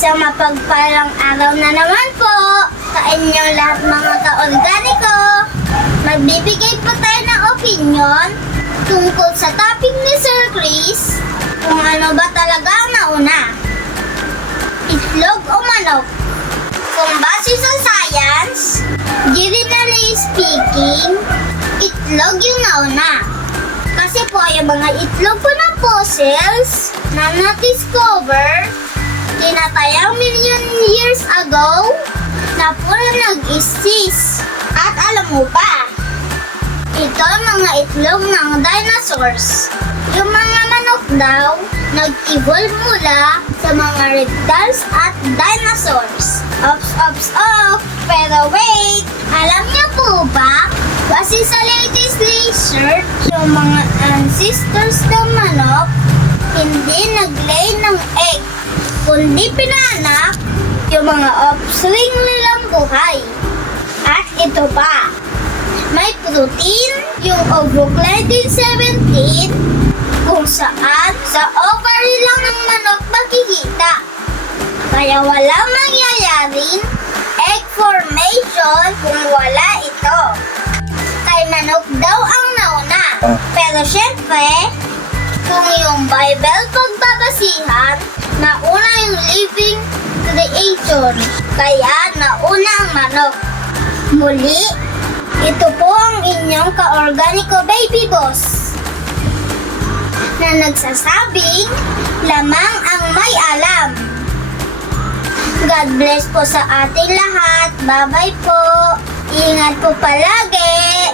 Isang mapagpalang araw na naman po sa inyong lahat mga ka-organiko. Magbibigay po tayo ng opinion tungkol sa topic ni Sir Chris kung ano ba talaga ang nauna. Itlog o manok? Kung base sa science, generally speaking, itlog yung nauna. Kasi po yung mga itlog po ng fossils na na-discover tinatayang million years ago na puro nag-exist. At alam mo ba, ito ang mga itlog ng dinosaurs. Yung mga manok daw, nag-evolve mula sa mga reptiles at dinosaurs. Ops, ops, ops! Pero wait! Alam niyo po ba, kasi sa latest research, yung mga ancestors ng manok, hindi nag-lay ng egg, kundi pinanak yung mga offspring nilang buhay. At ito pa, may protein yung ovocladin 17 kung saan sa ovary lang ng manok makikita. Kaya walang mangyayaring egg formation kung wala ito. Kay manok daw ang nauna. Pero syempre, kung yung Bible pagbabasihan, nauna yung living creature. Kaya nauna ang manok. Muli, ito po ang inyong ka-organico baby boss na nagsasabing lamang ang may alam. God bless po sa ating lahat. Bye-bye po. Ingat po palagi.